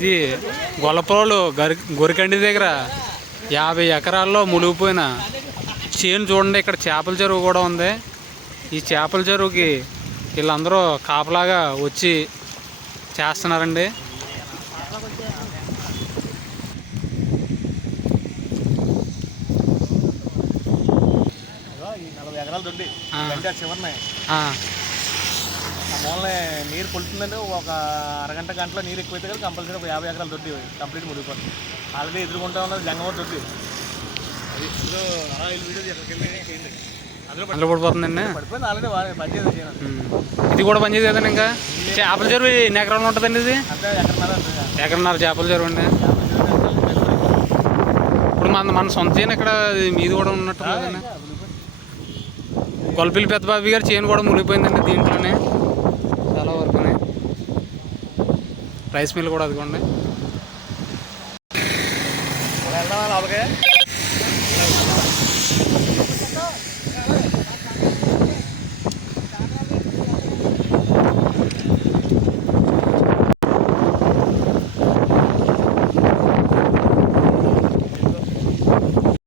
ఇది గొల్లపోలు గొరికండి దగ్గర 50 ఎకరాల్లో మునిగిపోయిన చేను చూడండి. ఇక్కడ చేపల చెరువు కూడా ఉంది. ఈ చేపల చెరువుకి వీళ్ళందరూ కాపలాగా వచ్చి చేస్తున్నారండి. మూలనే నీరు కొలుతుందండి. ఒక అరగంట గంటలో నీరు ఎక్కువైతే కదా కంపల్సరీ ఒక 50 ఎకరాలు దొడ్డి కంప్లీట్ ముడిపోతుంది. ఆల్రెడీ ఎదుర్కొంటా ఉన్నది జంగమూరు దొడ్డి. అది ఇప్పుడు వీడియో చేయండి. అందులో పడిపోతుందండి. పడిపోయింది ఆల్రెడీ పనిచేది. ఇది కూడా పనిచేది కదండి. ఇంకా చేపల చెరువు ఎన్ని ఎకరాలు ఉంటుందండి? ఇది అంటే ఎకరన్నర చేపల చెరువు అండి. ఇప్పుడు మన సొంత చేను ఇక్కడ మీది కూడా ఉన్నట్టు కదండి. గొల్లపిల్లి పెద్ద బాబు గారు చేను కూడా మునిగిపోయిందండి దీంట్లోనే చాలా వరకునే. రైస్ మిల్ కూడా అదిగోండి. వెళ్దామా లోపలికి?